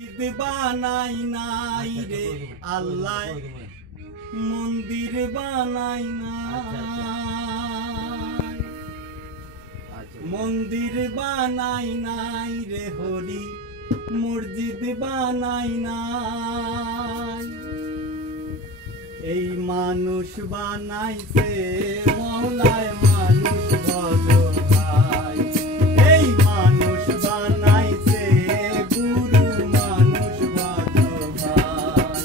বানাই নাই রে আল্লাহ মন্দির বানাই নাই, মন্দির বানাই নাই রে হরি মসজিদ বানাই নাই। এই মানুষ বানাইছে মওলায় মানুষ ভজ ভাই, এই মানুষ বানাইছে গুরু মানুষ ভজ ভাই।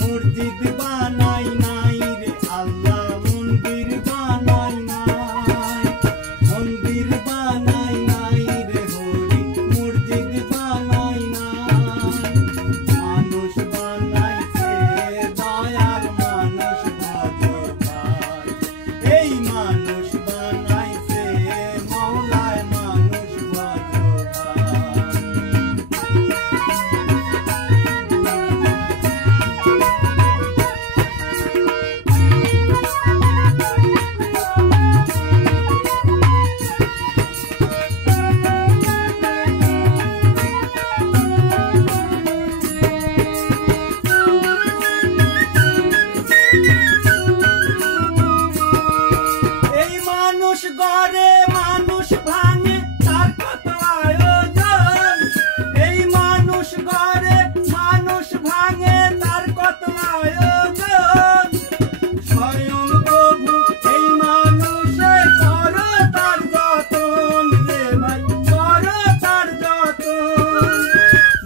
মসজিদ বানাই নাই রে আল্লাহ মন্দির বানাই নাই, মন্দির বানাই নাই রে হরি মসজিদ বানাই নাই। মানুষ বানাইছে দয়াল মানুষ ভজ ভাই, এই মানুষ বানাইছে মওলায় মানুষ ভজ ভাই। মানুষ গড়ে মানুষ ভাঙে তার কত আয়োজন, এই মানুষ গড়ে মানুষ ভাঙে তার কত আয়োজন। স্বয়ং প্রভু এই মানুষে করো তার যতন রে ভাই করো তার যতন।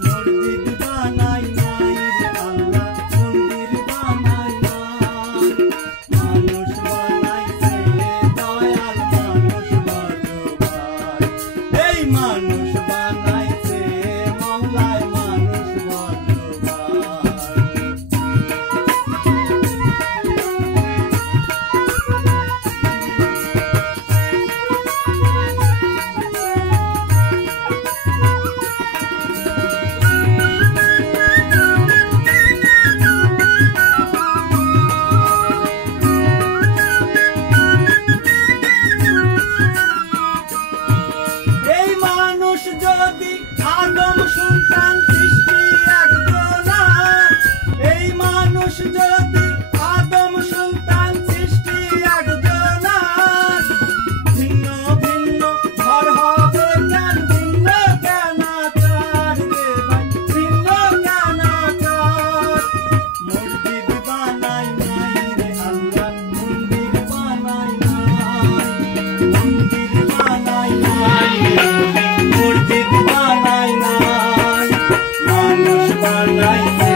মসজিদ বানাই নাই রে আল্লাহ মন্দির বানাই নাই, মানুষ বানাইছে দয়াল মানুষ ভজ ভাই, এই মানুষ বানাইছে মওলায় মানুষ ভজ ভাই। এই মানুষ যদি আদম সন্তান সৃষ্টি একজনা, এই মানুষ যদি আদম সন্তান সৃষ্টি একজনা। ভিন্ন ভিন্ন ঘর হবে কেন ভিন্ন কেন আচার রে ভাই ভিন্ন কেন আচার। মসজিদ বানাই নাই রে আল্লাহ মন্দির বানাই নাই, মন্দির বানাই নাই মসজিদ বানাই নাই, মানুষ বানাইছে